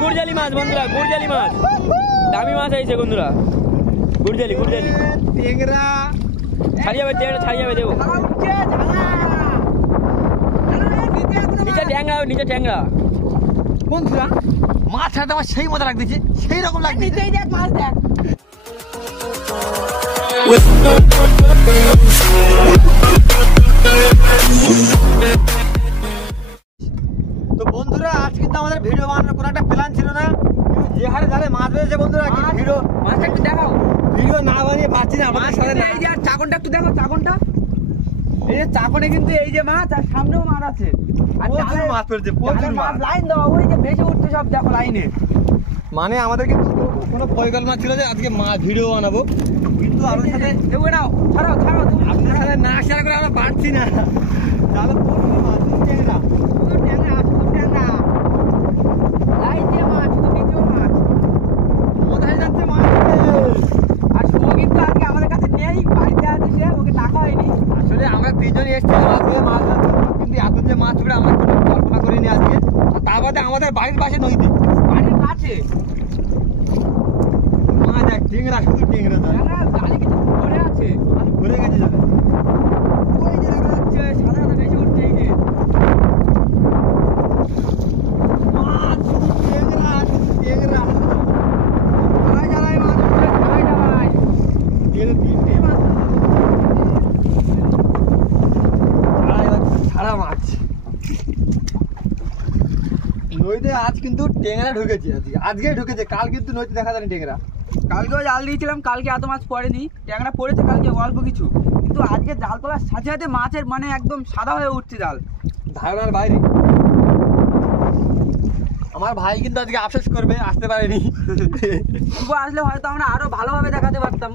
গুড়জালি মাছ বন্ধুরা, গুড়জালি মাছ, দামি মাছ আইছে বন্ধুরা, গুড়জালি টেংরা ছাড়িয়ে যাবে দেবো নিচে ট্যাংরা বন্ধুরা। মাছ ছাড়াতে আমার সেই মজা লাগতেছে, সেই রকম লাগতেছে। মাছ দেখ তো বন্ধুরা আজ কিন্তু আমাদের ভিডিও বানানোর কোনো একটা প্ল্যান ছিল না, যে হারে জানে মাছ রয়েছে বন্ধুরা। ভিডিও মাছটা একটু দেখাও, ভিডিও না বানিয়ে পাচ্ছি না। মাছ এই যে চাকনটা একটু দেখো, চাকনটা এই যে চাকনে কিন্তু এই যে মাছ, আর সামনেও মাছ আছে, আর প্রচুর মাছ পড়ছে, প্রচুর মাছ। লাইন দাও, ওই যে ভেসে উঠছে সব দেখো লাইনে। মানে আমাদের কিন্তু কোনো পরিকল্পনা ছিল যে আজকে মাছ ভিডিও বানাবো, কিন্তু আপনার সাথে দেখো নাও, ছাড়াও আপনার সাথে না শেয়ার করে আমরা পারছি না। তাহলে প্রচুর মাছ, ট্যাংরা লাইন দিয়ে মাছ, শুধু নিচেও মাছ। কোথায় যাচ্ছে মাছ? আর শুভ কিন্তু আজকে আমাদের কাছে নেই, বাড়িতে আছে সে, ওকে টাকা হয়নি। আসলে আমরা তিনজন এসেছি মাছ ধরতে, কিন্তু এত যে মাছ পড়ে আমরা কোনো কল্পনা করিনি আজকে। আর তার বাদে আমাদের বাড়ির পাশে নদীতে, বাড়ির কাছে মাছ দেখ, ট্যাংরা, শুধু ট্যাংরা জালি কিছু পড়ে আছে, ঘুরে গেছে যাবে। ওই যে দেখা যাচ্ছে সাদা সাদা ভেসে উঠছে, এই যে মাছ শুধু ট্যাংরা, ট্যাংরা। জ্বালায় মাছ উঠছে, জ্বালায় এর তিনটে মাছ, ছাড়া মাছ নদীতে। আজ কিন্তু ট্যাংরা ঢুকেছে, আজকে ঢুকেছে, কাল কিন্তু নদীতে দেখা যায়নি ট্যাংরা। কালকেও জাল দিয়েছিলাম, কালকে এত মাছ পড়েনি, ট্যাংরা পড়েছে কালকে অল্প কিছু, কিন্তু আজকে জাল তোলার সাথে সাথে মাছের মানে একদম সাদা হয়ে উঠছে জাল, ধারণার বাইরে। আমার ভাই কিন্তু আজকে আফসোস করবে, আসতে পারেনি। শুভ আসলে হয়তো আমরা আরো ভালোভাবে দেখাতে পারতাম,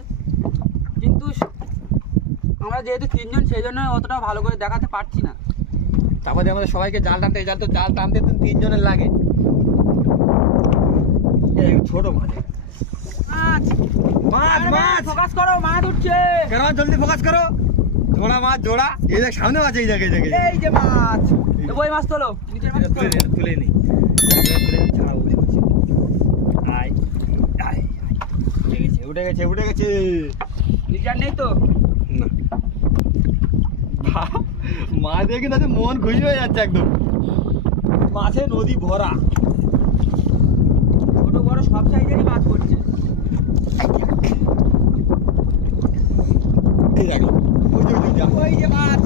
কিন্তু আমরা যেহেতু তিনজন সেই জন্য অতটা ভালো করে দেখাতে পারছি না। তারপরে আমাদের সবাইকে জাল টানতে, জাল টানতে তিনজনের লাগে। ছোট মাছ, মাছ ফোকাস করো, মাছ উঠছে, কেন জলদি ফোকাস করো। জোড়া মাছ, জোড়া। এই দেখ সামনে মাছ, এই জায়গায় এই যে মাছ, ওই মাছ তোলো, নিচের মাছ তোলো। তুলে নি, ছাড়া উঠে গেছে। নিচে আর নেই তো মাছ দেখে তাদের মন খুশি হয়ে যাচ্ছে একদম। মাছে নদী ভরা, ছোট বড় সব সাইজেরই মাছ পড়ছে। ওই যে মাছ,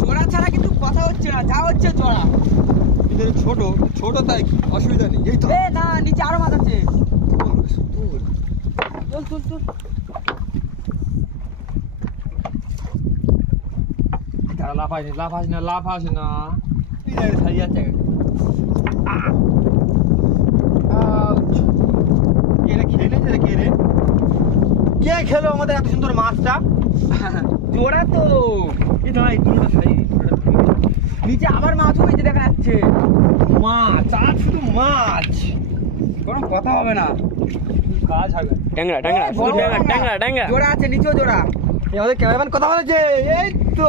জোড়া ছাড়া কিন্তু কথা হচ্ছে না, যা হচ্ছে জোড়া। ছোট তাই অসুবিধা নেই। এই তো না, নিচে আরো মাছ আছে, চল লাফাস না। কে খেলো আমাদের এত সুন্দর মাছটা? জোড়া তো নিচে আবার মাছ হয়েছে, দেখা যাচ্ছে মাছ, আর শুধু মাছ, কোনো কথা হবে না, কাজ হবে। ট্যাংরা জোড়া আছে, নিচেও জোড়া। আমাদের ক্যামেরাম্যান কথা বলেছে, এই তো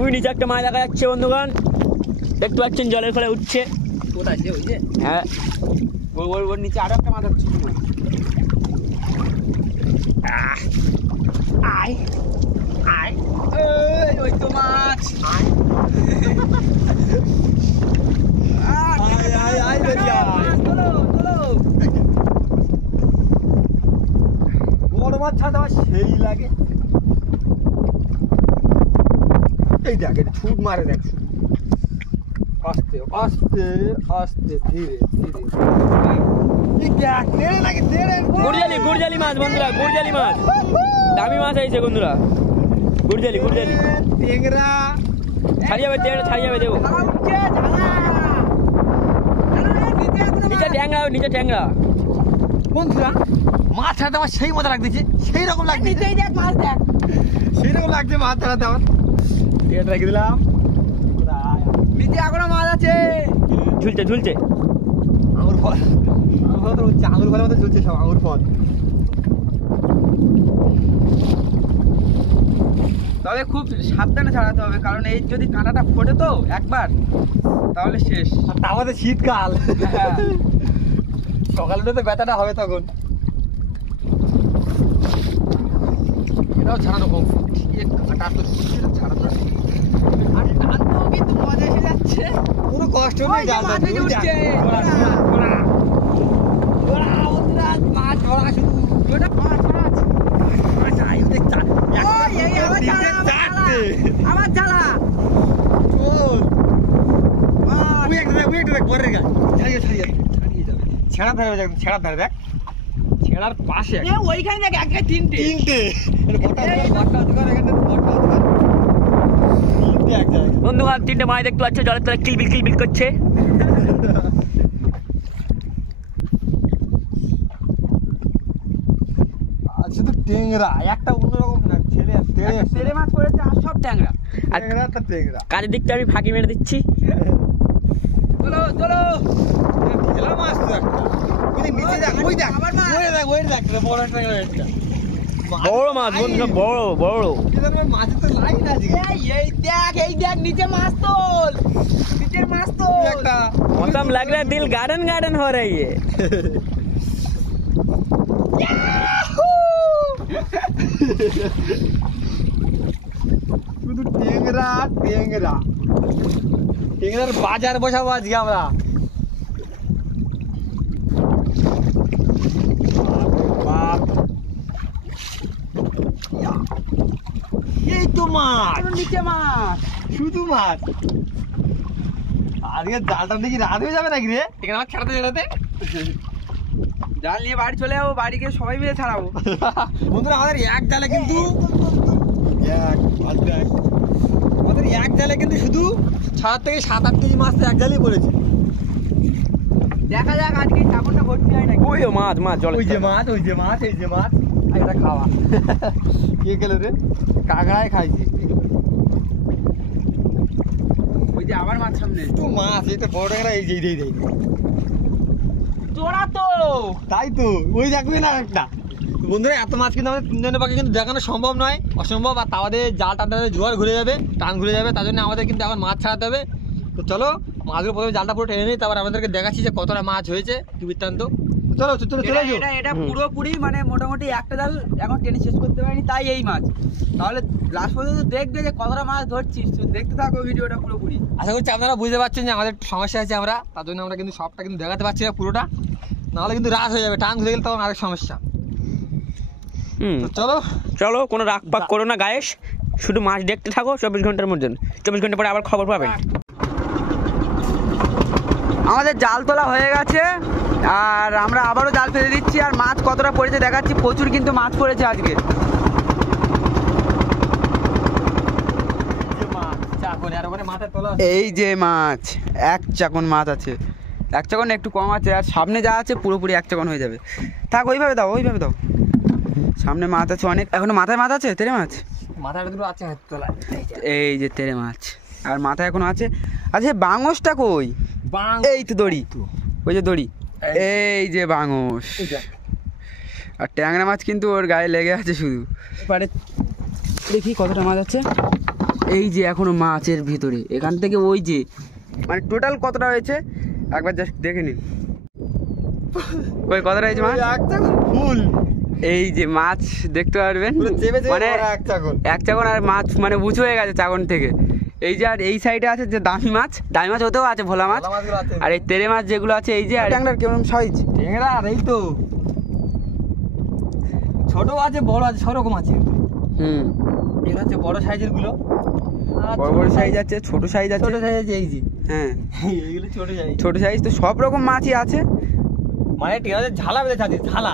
ওই নিচে একটা মাছ দেখা যাচ্ছে বন্ধুগণ, দেখতে পাচ্ছেন জলের ফলে উঠছে। কোথায় যে ওই যে, হ্যাঁ ওর নিচে আরো একটা মাছ আছে, ছোট মাছ। ওই তো মাছ, বড় মাছ ছাড়া আমার সেই লাগে। এই দেখ, ছুট মারে, দেখ আস্তে আস্তে আস্তে ধীরে ধীরে। গুড়জালি মাছ বন্ধুরা, গুড়জালি মাছ, দামি মাছ আইছে বন্ধুরা, গুড়জালি ট্যাংরা ছাড়িয়ে যাবে দেবো নিচে ট্যাংরা। বন্ধুরা মাছ ছাড়াতে আমার সেই মজা লাগতেছে, সেই রকম লাগতেছে, মাছ দেখ, সেই রকম লাগছে মাছ ছাড়াতে আমার। এটা রেখে দিলাম, নিচে এখনো মাছ আছে, ঝুলছে আঙুর ফল তো হচ্ছে, আঙুর ফলের মতো ঝুলছে সব, আঙুর ফল। তবে খুব সাবধানে ছাড়াতে হবে, কারণ এই যদি কাঁটাটা ফোটে তো একবার, তাহলে শেষ। আর তা আমাদের শীতকাল, হ্যাঁ। সকালে উঠে তো ব্যথাটা হবে তখন। এটাও ছাড়ানো কম, কাটা তো ছাড়াতে হবে। আর টানতেও কিন্তু মজা এসে যাচ্ছে। কোনো কষ্ট ওই নেই, যে জালটা মাছ ভেসে তুই উঠছে। ওরা মাছ ধরা শুধু। ওটা মাছ মাছ। আচ্ছা, এই দেখ ওই, এই আমার জ্বালা, আমার জ্বালা। ছেঁড়া ধরে যাবে, ছেঁড়া ধরে দেখ, ছেঁড়ার পাশে এ ওইখানে দেখ এক তিনটে। তিনটে এক জায়গায়। বন্ধুগণ 3টে মাছ দেখতে পাচ্ছ জলের তলায় কিলবিল করছে। আর শুধু টেংরা, একটা অন্যরকম না, ছেলে তেরে মাছ পড়েছে আর সব ট্যাংরা। আর টেংরা একটা টেংরা। কাজের দিকটা আমি ফাঁকি মেরে দিচ্ছি। চলো চলো। ঠেলা মাছ তো একটা। ওই যে নিচে দেখ, ওই দেখ, আবার মাছ। ওই দেখ, বড় একটা একটা। বড় মাছ বন্ধুরা, বড় বড়। মাছের তো লাইন আছে। এই দেখ নিচে মাছ তোল, নিচের মাছ তোল। একটা मौसम लग रहा है दिल गार्डन गार्डन हो रही है। শুধু টেংরা টেংরা। টেংরার বাজার বসাবো আজকে আমরা। বাপ, এই তো মাছ, নিচে মাছ। শুধু মাছ। আজকে জালটা দেখি রাত হয়ে যাবে নাকি রে? এখানে আমার খেলাতে খেলাতে জাল নিয়ে বাড়ি চলে যাবো, বাড়ি গিয়ে সবাই মিলে ছাড়াবো। বন্ধুরা আমাদের এক জালে কিন্তু আমাদের এক জালে কিন্তু শুধু 7 থেকে 7-8 কেজি মাছ তো এক জালেই পড়েছে। দেখা যাক আজকে চাকরটা ভর্তি হয় নাকি। ওই মাছ মাছ জলে। ওই যে মাছ, ওই যে মাছ, এই যে মাছ, আর এটা খাওয়া। কে গেল রে? কাঁকড়ায় খাইছি। ওই যে আবার মাছ সামনে। তো মাছ, এই তো বড় ট্যাংরা, এই যে এই তোরা তো তাই তো, ওই দেখবি না একটা। তো বন্ধুরা এত মাছ কিন্তু আমাদের তিনজনের পক্ষে কিন্তু দেখানো সম্ভব নয়, অসম্ভব। আর তাদের জাল টানতে জোয়ার ঘুরে যাবে, টান ঘুরে যাবে, তার জন্য আমাদের কিন্তু এখন মাছ ছাড়াতে হবে। তো চলো মাছগুলো প্রথমে জালটা পুরো টেনে নিই, তারপর আমাদেরকে দেখাচ্ছি যে কতটা মাছ হয়েছে, কি বৃত্তান্ত। চলো চলো চলে যাও। এটা পুরোপুরি মানে মোটামুটি একটা জাল এখন টেনে শেষ করতে পারিনি, তাই এই মাছ। তাহলে লাস্ট পর্যন্ত দেখবে যে কতটা মাছ ধরছিস, তো দেখতে থাকো ভিডিওটা পুরোপুরি। আশা করছি আপনারা বুঝতে পারছেন যে আমাদের সমস্যা আছে, আমরা তার জন্য আমরা কিন্তু সবটা কিন্তু দেখাতে পারছি না পুরোটা, নাহলে কিন্তু রাত হয়ে যাবে, টান ঘুরে গেলে তখন আরেক সমস্যা। তো চলো চলো, কোনো রাগ পাক করো না গায়েস, শুধু মাছ দেখতে থাকো 24 ঘন্টার মধ্যে। 24 ঘন্টা পরে আবার খবর পাবেন। আমাদের জাল তোলা হয়ে গেছে, আর আমরা আবারও জাল ফেলে দিচ্ছি, আর মাছ কতটা পড়েছে দেখাচ্ছি। প্রচুর কিন্তু মাছ পড়েছে আজকে। এই যে মাছ, এক চাকন মাছ আছে, এক চাকন একটু কম আছে, আর সামনে যা আছে পুরোপুরি এক চাকন হয়ে যাবে। থাক, ওইভাবে দাও, ওইভাবে দাও। সামনে মাছ আছে অনেক, এখনো মাথায় মাছ আছে, তেরে মাছ মাথাটা দুটো আছে হাত তোলা। এই যে তেরে মাছ, আর মাথায় এখনো আছে। আচ্ছা বাংসটা কই? এই তো দড়ি, ওই যে দড়ি, এই যে বাংস। আর ট্যাংরা মাছ কিন্তু ওর গায়ে লেগে আছে শুধু। এবারে দেখি কতটা মাছ আছে। এই যে এখনো মাছের ভিতরে, এখান থেকে ওই যে মানে টোটাল কতটা হয়েছে একবার জাস্ট দেখে নিন। ওই কতটা হয়েছে মাছ? ফুল। এই যে মাছ দেখতে পারবেন, মানে এক চাকন, আর মাছ মানে উঁচু হয়ে গেছে চাকন থেকে। এই যে আর এই সাইডে আছে যে দামি মাছ, দামি মাছ ওতেও আছে ভোলা মাছ, আর এই তেরে মাছ যেগুলো আছে এই যে। আর ট্যাংরার কেমন সাইজ? ট্যাংরা আর এই তো ছোট আছে, বড় আছে, সব রকম আছে। এগুলো হচ্ছে বড় সাইজের গুলো, বড় বড় সাইজ আছে, ছোট সাইজ আছে। ছোট সাইজ আছে এই যে। হ্যাঁ এইগুলো ছোট সাইজ। ছোট সাইজ তো সব রকম মাছই আছে। মানে ট্যাংরা ঝালা বেঁধে থাকে, ঝালা।